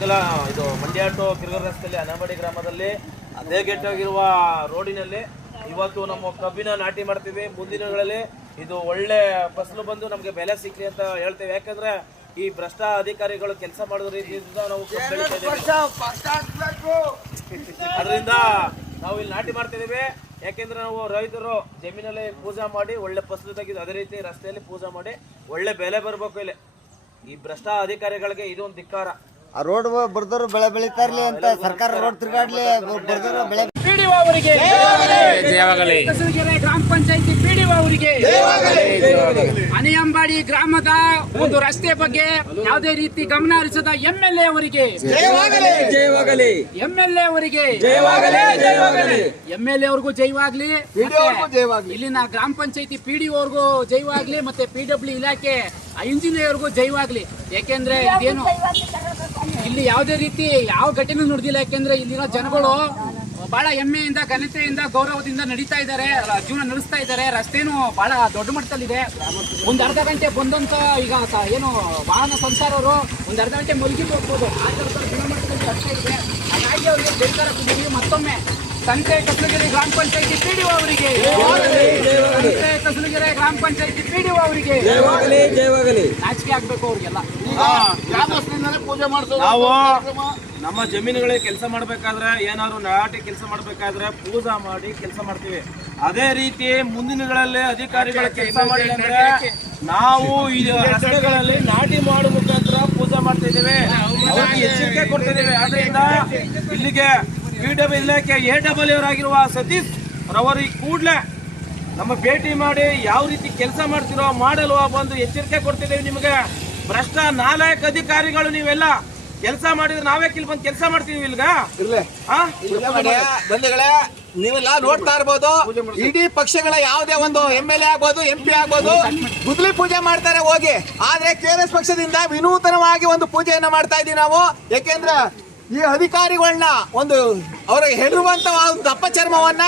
ಇದು ಮಂಡ್ಯ ಟು ಕಿರಗೂರು ರಸ್ತೆಯಲ್ಲಿ ಅನಂಬಡಿ ಗ್ರಾಮದಲ್ಲಿ ಹದಗೆಟ್ಟೋಗಿರುವ ರೋಡಿನಲ್ಲಿ ಇವತ್ತು ನಮ್ಮ ಕಬ್ಬಿನ ನಾಟಿ ಮಾಡ್ತೀವಿ. ಮುಂದಿನ ದಿನಗಳಲ್ಲಿ ಇದು ಒಳ್ಳೆ ಫಸಲು ಬಂದು ನಮಗೆ ಬೆಲೆ ಸಿಕ್ಕಲಿ ಅಂತ ಹೇಳ್ತೇವೆ. ಯಾಕಂದ್ರೆ ಈ ಭ್ರಷ್ಟ ಅಧಿಕಾರಿಗಳು ಕೆಲಸ ಮಾಡಿದ ರೀತಿಯಿಂದ ನಾವು ಅದರಿಂದ ನಾವು ಇಲ್ಲಿ ನಾಟಿ ಮಾಡ್ತಿದ್ದೀವಿ. ಯಾಕೆಂದ್ರೆ ನಾವು ರೈತರು ಜಮೀನಲ್ಲಿ ಪೂಜೆ ಮಾಡಿ ಒಳ್ಳೆ ಫಸಲು ತೆಗೆದು ಅದೇ ರೀತಿ ರಸ್ತೆಯಲ್ಲಿ ಪೂಜೆ ಮಾಡಿ ಒಳ್ಳೆ ಬೆಲೆ ಬರಬೇಕು. ಇಲ್ಲಿ ಈ ಭ್ರಷ್ಟ ಅಧಿಕಾರಿಗಳಿಗೆ ಇದೊಂದು ಧಿಕ್ಕಾರ. ಆ ರೋಡ್ ಬರ್ದವ್ರು ಬೆಳೆ ಬೆಳೀತಾ ಇರ್ಲಿ ಅಂತ ಸರ್ಕಾರ ರೋಡ್ ತಿರುಗಾಡ್ಲಿ ಬರ್ದವ್ರು ಬೆಳೆ ಪಿಡಿಒ ಅವರಿಗೆ ಗ್ರಾಮ ಪಂಚಾಯತಿ ಪಿಡಿಒ ಅವರಿಗೆ ಅನಿಯಂಬಾಡಿ ಗ್ರಾಮದ ಒಂದು ರಸ್ತೆ ಬಗ್ಗೆ ಯಾವುದೇ ರೀತಿ ಗಮನ ಹರಿಸದ ಎಂಎಲ್ಎ ಅವರಿಗೆ ಎಂಎಲ್ಎ ಅವರಿಗೆ ಎಂಎಲ್ಎ ಅವ್ರಿಗೂ ಜೈವಾಗ್ಲಿ, ಇಲ್ಲಿನ ಗ್ರಾಮ ಪಂಚಾಯತಿ ಪಿಡಿಒ ಅವ್ರಿಗೂ ಜೈವಾಗ್ಲಿ, ಮತ್ತೆ ಪಿಡಬ್ಲ್ಯೂ ಇಲಾಖೆ ಇಂಜಿನಿಯರ್ಗೂ ಜೈವಾಗ್ಲಿ. ಯಾಕೆಂದ್ರೆ ಇದೇನು ಇಲ್ಲಿ ಯಾವುದೇ ರೀತಿ ಯಾವ ಘಟನೆ ನಡೆದಿಲ್ಲ. ಯಾಕೆಂದ್ರೆ ಇಲ್ಲಿನ ಜನಗಳು ಬಹಳ ಹೆಮ್ಮೆಯಿಂದ, ಘನತೆಯಿಂದ, ಗೌರವದಿಂದ ನಡೀತಾ ಇದ್ದಾರೆ, ಜೀವನ ನಡೆಸ್ತಾ ಇದ್ದಾರೆ. ರಸ್ತೆನೂ ಬಹಳ ದೊಡ್ಡ ಮಟ್ಟದಲ್ಲಿದೆ. ಒಂದು ಅರ್ಧ ಗಂಟೆ ಬಂದಂತ ಈಗ ಏನು ವಾಹನ ಸಂಚಾರವರು ಒಂದು ಅರ್ಧ ಗಂಟೆ ಮಲಗಿ ಹೋಗ್ಬೋದು. ಆ ಥರದ ಗುಣಮಟ್ಟದಲ್ಲಿ ರಸ್ತೆ ಇದೆ. ಹಾಗಾಗಿ ಅವರಿಗೆ ಬೇಕಾರ ಕೊಟ್ಟಿದ್ದೀವಿ. ಮತ್ತೊಮ್ಮೆ ಸಂತೆ ಕಸಲಗೆರೆ ಗ್ರಾಮ ಪಂಚಾಯತಿ ಪಿಡಿಒ ಅವರಿಗೆ, ಸಂತೆ ಕಸಲಗೆರೆ ಗ್ರಾಮ ಪಂಚಾಯತಿ ಪಿಡಿಒ ಅವರಿಗೆ ನಾಚಿಕೆ ಆಗ್ಬೇಕು ಅವ್ರಿಗೆಲ್ಲ. ನಾವು ನಮ್ಮ ಜಮೀನುಗಳಿಗೆ ಕೆಲಸ ಮಾಡ್ಬೇಕಾದ್ರೆ, ಏನಾದ್ರು ನಾಟಿ ಕೆಲಸ ಮಾಡ್ಬೇಕಾದ್ರೆ ಪೂಜಾ ಮಾಡಿ ಕೆಲಸ ಮಾಡ್ತೀವಿ. ಅದೇ ರೀತಿ ಮುಂದಿನಗಳಲ್ಲಿ ಅಧಿಕಾರಿಗಳ ಕೆಲಸ ಮಾಡಿ ಅಂದ್ರೆ ನಾವು ಈ ರಸ್ತೆಗಳಲ್ಲಿ ನಾಟಿ ಮಾಡೋ ಮುಖಾಂತರ ಪೂಜಾ ಮಾಡ್ತಾ ಇದ್ದೇವೆ, ಅವ್ರಿಗೆ ಎಚ್ಚರಿಕೆ ಕೊಡ್ತಿದ್ದೇವೆ. ಆದ್ರಿಂದ ಇಲ್ಲಿಗೆ ಪಿಡಬ್ಲ್ಯೂ ಇಲಾಖೆ AWO ಆಗಿರುವ ಸತೀಶ್ ರವರಿಗೆ ಕೂಡಲೇ ನಮ್ಮ ಭೇಟಿ ಮಾಡಿ ಯಾವ ರೀತಿ ಕೆಲಸ ಮಾಡ್ತಿರೋ ಮಾಡಲು ಬಂದು ಎಚ್ಚರಿಕೆ ಕೊಡ್ತಿದ್ದೇವೆ. ನಿಮಗೆ ಭ್ರಷ್ಟ ನಾಲಾಯಕ ಅಧಿಕಾರಿಗಳು ನೀವೆಲ್ಲ ಕೆಲಸ ಮಾಡಿದ್ರೆ ನಾವೇ ಇಲ್ಲಿ ಬಂದು ಕೆಲಸ ಮಾಡ್ತೀವಿ. ಇಲ್ಗ ಬಂಧುಗಳೇ, ನೀವೆಲ್ಲ ನೋಡ್ತಾ ಇರ್ಬೋದು, ಇಡೀ ಪಕ್ಷಗಳ ಯಾವುದೇ ಒಂದು MLA ಆಗ್ಬೋದು, MP ಆಗ್ಬೋದು, ಗುದ್ಲಿ ಪೂಜೆ ಮಾಡ್ತಾರೆ ಹೋಗಿ. ಆದ್ರೆ KRS ಪಕ್ಷದಿಂದ ವಿನೂತನವಾಗಿ ಒಂದು ಪೂಜೆಯನ್ನ ಮಾಡ್ತಾ ಇದೀವಿ ನಾವು. ಯಾಕೆಂದ್ರೆ ಈ ಅಧಿಕಾರಿಗಳನ್ನ ಒಂದು ಅವ್ರಿಗೆ ಹೇಳಿರುವಂತ ಒಂದು ದಪ್ಪ ಚರ್ಮವನ್ನ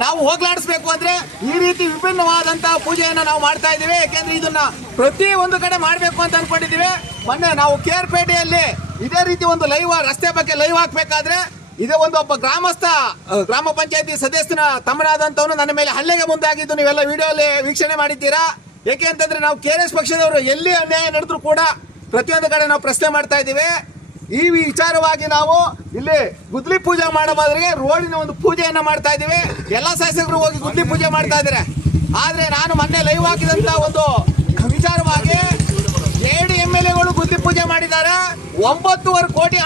ನಾವು ಹೋಗ್ಲಾಡಿಸ್ಬೇಕು ಅಂದ್ರೆ ಈ ರೀತಿ ವಿಭಿನ್ನವಾದಂತಹ ಪೂಜೆಯನ್ನ ನಾವು ಮಾಡ್ತಾ ಇದ್ದೀವಿ. ಯಾಕೆಂದ್ರೆ ಇದನ್ನ ಪ್ರತಿ ಒಂದು ಕಡೆ ಮಾಡ್ಬೇಕು ಅಂತ ಅನ್ಕೊಂಡಿದೀವಿ. ಮೊನ್ನೆ ನಾವು KR-ಪೇಟೆಯಲ್ಲಿ ಇದೇ ರೀತಿ ಒಂದು ಲೈವ್ ರಸ್ತೆ ಬಗ್ಗೆ ಲೈವ್ ಹಾಕ್ಬೇಕಾದ್ರೆ ಇದೇ ಒಬ್ಬ ಗ್ರಾಮಸ್ಥ ಗ್ರಾಮ ಪಂಚಾಯತಿ ಸದಸ್ಯನ ತಮ್ಮನಾದಂತವನು ನನ್ನ ಮೇಲೆ ಹಲ್ಲೆಗೆ ಮುಂದಾಗಿದ್ದು ನೀವೆಲ್ಲ ವಿಡಿಯೋಲ್ಲಿ ವೀಕ್ಷಣೆ ಮಾಡಿದ್ದೀರಾ. ಯಾಕೆ ಅಂತಂದ್ರೆ ನಾವು KRS ಪಕ್ಷದವರು ಎಲ್ಲಿ ಅನ್ಯಾಯ ನಡೆದ್ರು ಕೂಡ ಪ್ರತಿಯೊಂದು ಕಡೆ ನಾವು ಪ್ರಶ್ನೆ ಮಾಡ್ತಾ ಇದ್ದೀವಿ. ಈ ವಿಚಾರವಾಗಿ ನಾವು ಇಲ್ಲಿ ಗುದ್ಲಿ ಪೂಜೆ ಮಾಡೋ ಬದಲಿಗೆ ರೋಡಿನ ಒಂದು ಪೂಜೆಯನ್ನ ಮಾಡ್ತಾ ಇದ್ದೀವಿ. ಎಲ್ಲಾ ಶಾಸಕರು ಹೋಗಿ ಗುದ್ಲಿ ಪೂಜೆ ಮಾಡ್ತಾ ಇದ್ದಾರೆ. ಆದ್ರೆ ನಾನು ಮೊನ್ನೆ ಲೈವ್ ಹಾಕಿದಂತ ಒಂದು ವಿಚಾರವಾಗಿ 7 MLAಗಳು ಗುದ್ಲಿ ಪೂಜೆ ಮಾಡಿದ್ದಾರೆ. 9.5 ಕೋಟಿ